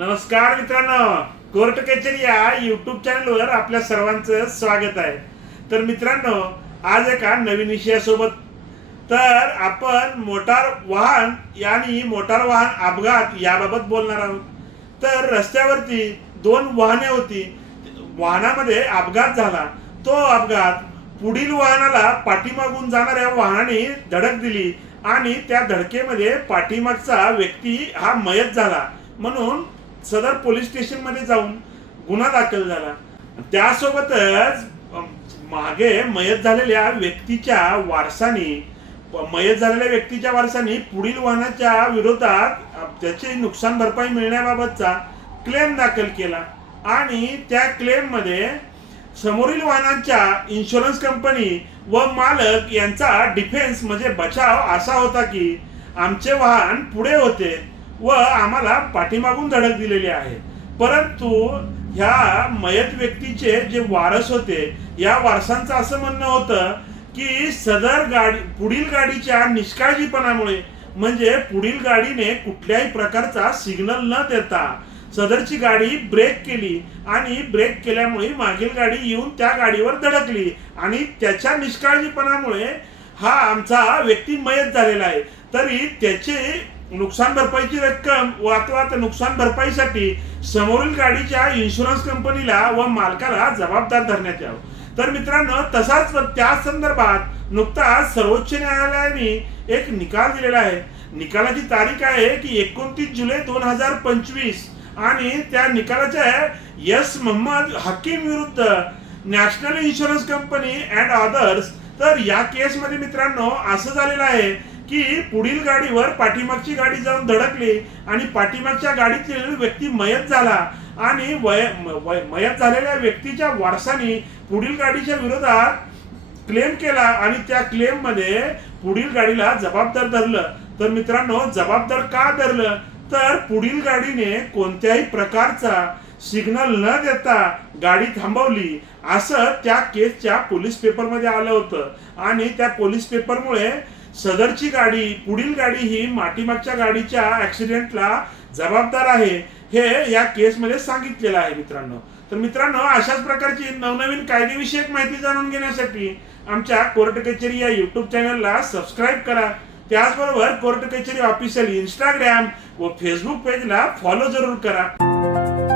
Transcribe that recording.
नमस्कार मित्रांनो. कोर्ट कचेरी या युट्यूब चॅनलवर आपल्या सर्वांचं स्वागत आहे. तर मित्रांनो आज एका नवीन विषयासोबत. तर आपण मोटार वाहन आणि मोटार वाहन अपघात याबाबत बोलणार आहोत. तर रस्त्यावरती दोन वाहने होती. वाहनामध्ये अपघात झाला. तो अपघात पुढील वाहनाला पाठीमागून जाणाऱ्या वाहनाने धडक दिली आणि त्या धडकेमध्ये पाठीमागचा व्यक्ती हा मयत झाला. म्हणून सदर पोलीस स्टेशनमध्ये जाऊन गुन्हा दाखल झाला. त्यासोबतच मागे मयत झालेल्या व्यक्तीच्या वारसानी मयत झालेल्या व्यक्तीच्या वारसानी पुढील वाहनाच्या विरोधात त्याची नुकसान भरपाई मिळण्याबाबतचा क्लेम दाखल केला. आणि त्या क्लेममध्ये समोरील वाहनांच्या इन्शुरन्स कंपनी व मालक यांचा डिफेन्स म्हणजे बचाव असा होता की आमचे वाहन पुढे होते. व आम्हाला पाठीमागून धडक दिलेली आहे. परंतु ह्या मयत व्यक्तीचे जे वारस होते या वारसांचं असं म्हणणं होतं की सदर गाडी पुढील गाडीच्या निष्काळजीपणामुळे म्हणजे पुढील गाडीने कुठल्याही प्रकारचा सिग्नल न देता सदरची गाडी ब्रेक केली आणि ब्रेक केल्यामुळे मागील गाडी येऊन त्या गाडीवर धडकली आणि त्याच्या निष्काळजीपणामुळे हा आमचा व्यक्ती मयत झालेला आहे. तरी त्याचे नुकसान भरपाईची रक्कम व अथवा त्या नुकसान भरपाईसाठी समोरील गाडीच्या इन्शुरन्स कंपनीला व मालकाला जबाबदार धरण्यात यावं. तर मित्रांनो तसाच त्या संदर्भात नुकताच सर्वोच्च न्यायालयाने एक निकाल दिलेला आहे. निकालाची तारीख आहे की एकोणतीस जुलै दोन हजार पंचवीस आणि त्या निकालाच्या यस मोहम्मद हकीम विरुद्ध national insurance company and others. तर या केसमध्ये मित्रांनो असं झालेलं आहे की पुढील गाडीवर पाठीमागची गाडी जाऊन धडकली आणि पाठीमागच्या गाडीतील व्यक्ती मयत झाला आणि वय मयत झालेल्या व्यक्तीच्या वारसाने पुढील गाडीच्या विरोधात क्लेम केला आणि त्या क्लेममध्ये पुढील गाडीला जबाबदार धरलं. तर मित्रांनो जबाबदार का धरलं? तर पुढील गाडीने कोणत्याही प्रकारचा सिग्नल न देता गाडी थांबवली असं त्या केसच्या पोलीस पेपरमध्ये आलं होतं. आणि त्या पोलीस पेपरमुळे सदरची गाडी पुढील गाडी ही माठीमागच्या गाडीच्या ऍक्सिडेंटला जबाबदार आहे. हे या केसमध्ये सांगितलेलं आहे मित्रांनो. तर मित्रांनो अशाच प्रकारची नवनवीन कायदेविषयक माहिती जाणून घेण्यासाठी आमच्या कोर्ट कचेरी या युट्यूब चॅनलला सबस्क्राईब करा. त्याचबरोबर कोर्ट कचेरी ऑफिशियल इंस्टाग्राम व फेसबुक पेजला फॉलो जरूर करा.